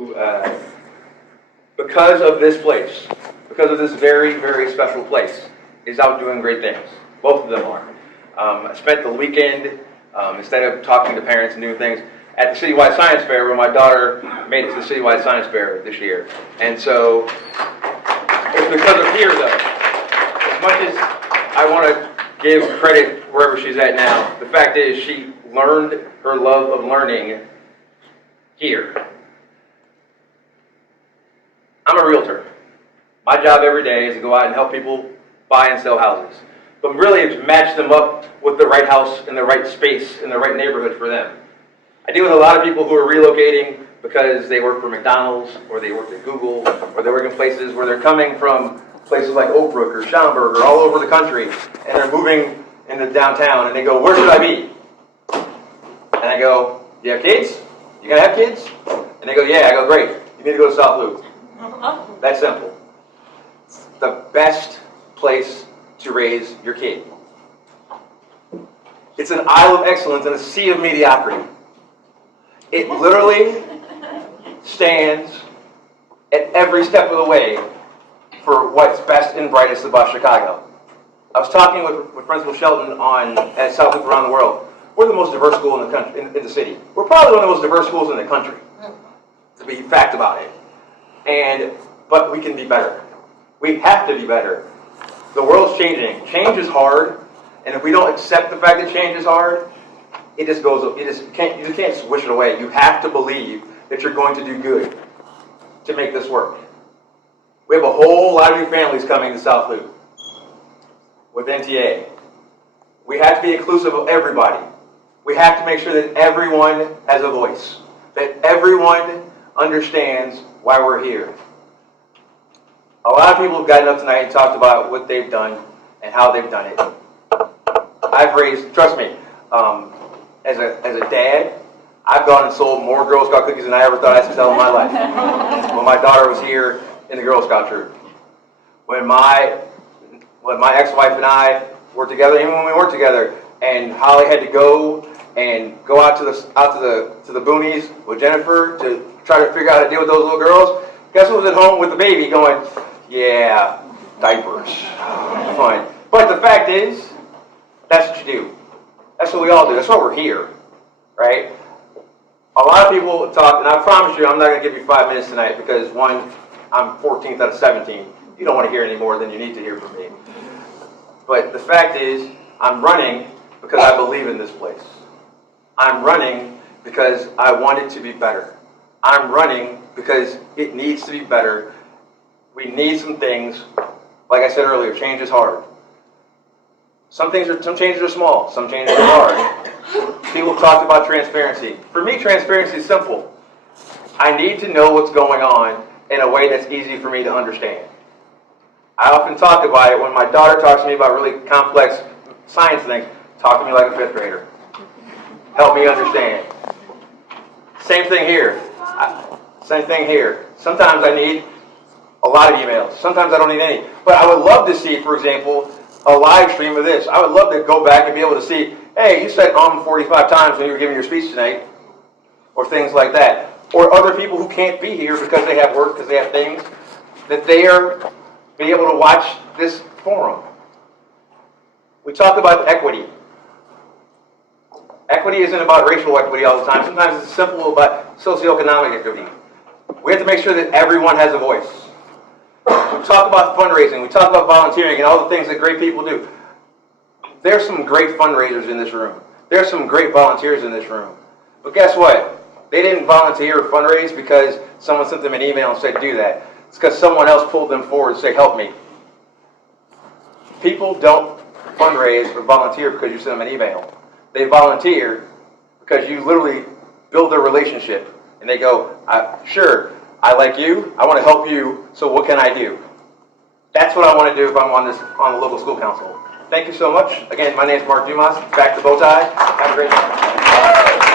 who, because of this place, because of this very, very special place, is out doing great things. Both of them are. I spent the weekend, instead of talking to parents and doing things, at the Citywide Science Fair, where my daughter made it to the Citywide Science Fair this year. And so, it's because of here, though. As much as I want to give credit wherever she's at now, the fact is she learned her love of learning here. I'm a realtor. My job every day is to go out and help people buy and sell houses. But really, it's match them up with the right house in the right space in the right neighborhood for them. I deal with a lot of people who are relocating because they work for McDonald's, or they work at Google, or they work in places where they're coming from places like Oak Brook or Schaumburg or all over the country, and they're moving into downtown, and they go, where should I be? And I go, you have kids? You gonna have kids? And they go, yeah. I go, great. You need to go to South Loop. That's simple. It's the best place to raise your kid. It's an isle of excellence and a sea of mediocrity. It literally stands at every step of the way for what's best and brightest about Chicago. I was talking with Principal Shelton at South Loop Around the World. We're the most diverse school in the country, in the city. We're probably one of the most diverse schools in the country, to be fact about it. But we can be better. We have to be better. The world's changing. Change is hard, and if we don't accept the fact that change is hard, it just goes. You just can't swish it away. You have to believe that you're going to do good to make this work. We have a whole lot of new families coming to South Loop with NTA. We have to be inclusive of everybody. We have to make sure that everyone has a voice, that everyone understands why we're here. A lot of people have gotten up tonight and talked about what they've done and how they've done it. I've raised, trust me, as a dad, I've gone and sold more Girl Scout cookies than I ever thought I could sell in my life. When my daughter was here in the Girl Scout troop. When my ex-wife and I were together, even when we weren't together, and Holly had to go out to the boonies with Jennifer to try to figure out how to deal with those little girls. Guess who was at home with the baby going, yeah, diapers, fine. But the fact is, that's what you do. That's what we all do. That's why we're here, right? A lot of people talk, and I promise you, I'm not going to give you 5 minutes tonight because, one, I'm 14th out of 17. You don't want to hear any more than you need to hear from me. But the fact is, I'm running because I believe in this place. I'm running because I want it to be better. I'm running because it needs to be better. We need some things. Like I said earlier, change is hard. Some changes are small. Some changes are hard. People have talked about transparency. For me, transparency is simple. I need to know what's going on in a way that's easy for me to understand. I often talk about it when my daughter talks to me about really complex science things. Talk to me like a fifth grader. Help me understand. Same thing here. Sometimes I need a lot of emails. Sometimes I don't need any. But I would love to see, for example, a live stream of this. I would love to go back and be able to see, hey, you said 45 times when you were giving your speech tonight, or things like that. Or other people who can't be here because they have work, because they have things, that they are be able to watch this forum. We talk about equity. Equity isn't about racial equity all the time. Sometimes it's simple about socioeconomic equity. We have to make sure that everyone has a voice. We talk about fundraising. We talk about volunteering and all the things that great people do. There's some great fundraisers in this room. There's some great volunteers in this room. But guess what? They didn't volunteer or fundraise because someone sent them an email and said, do that. It's because someone else pulled them forward and said, help me. People don't fundraise or volunteer because you send them an email. They volunteer because you literally build a relationship. And they go, sure, I like you, I want to help you, so what can I do? That's what I want to do if I'm on the local school council. Thank you so much. Again, my name is Marc Dumas. Back to bow tie. Have a great night.